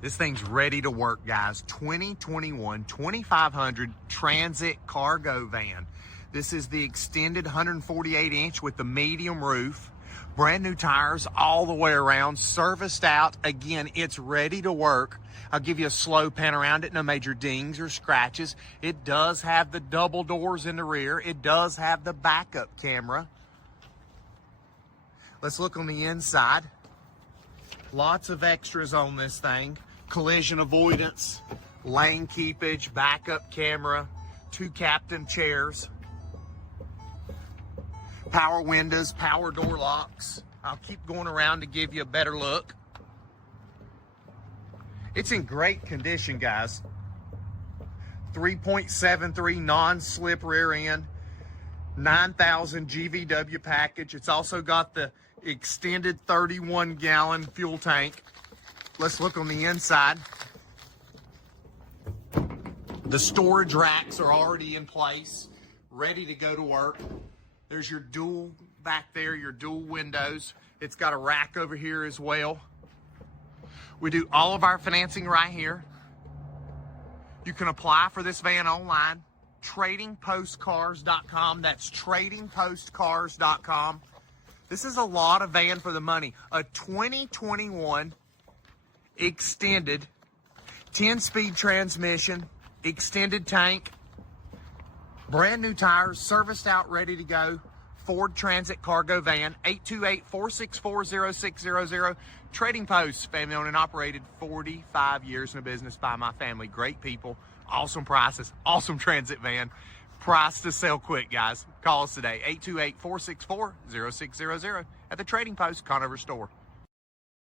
This thing's ready to work, guys. 2021 2500 Transit cargo van. This is the extended 148 inch with the medium roof. Brand new tires all the way around, serviced out. Again, it's ready to work. I'll give you a slow pan around it. No major dings or scratches. It does have the double doors in the rear. It does have the backup camera. Let's look on the inside. Lots of extras on this thing. Collision avoidance, lane keepage, backup camera, 2 captain chairs, power windows, power door locks. I'll keep going around to give you a better look. It's in great condition, guys. 3.73 non-slip rear end, 9,000 GVW package. It's also got the extended 31-gallon fuel tank. Let's look on the inside. The storage racks are already in place, ready to go to work. There's your dual back there, your dual windows. It's got a rack over here as well. We do all of our financing right here. You can apply for this van online. tradingpostcars.com. That's tradingpostcars.com. This is a lot of van for the money. A 2021 extended 10-speed transmission, extended tank, brand new tires, serviced out, ready to go. Ford Transit cargo van. 828-464-0600. Trading Post, family owned and operated, 45 years in the business by my family. Great people, awesome prices, awesome transit van. Price to sell quick, guys. Call us today, 828-464-0600 at the Trading Post Conover store.